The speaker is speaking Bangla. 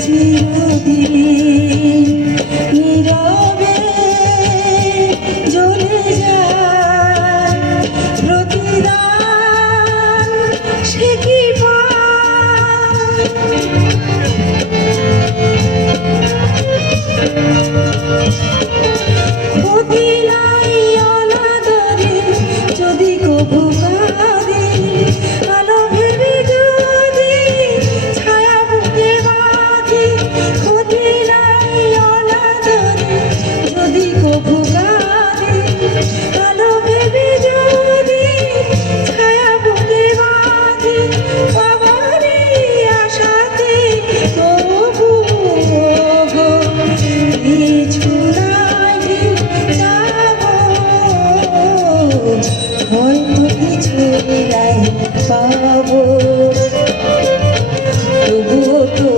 চিরদিন নীরবে জ্বলে যায় প্রতিদান সে কি ক্ষতি নাই অনাদরে যদি কভু কাঁদে আলো ভেবে যদি ছায়া বুকে বাঁধে ক্ষতি নাই অনাদরে যদি কভু কাঁদে আলো ভেবে যদি ছায়া বুকে বাঁধে পাবারে আশাতে তবু কিছু হয়তো কিছু নাই পাবো তবুও তো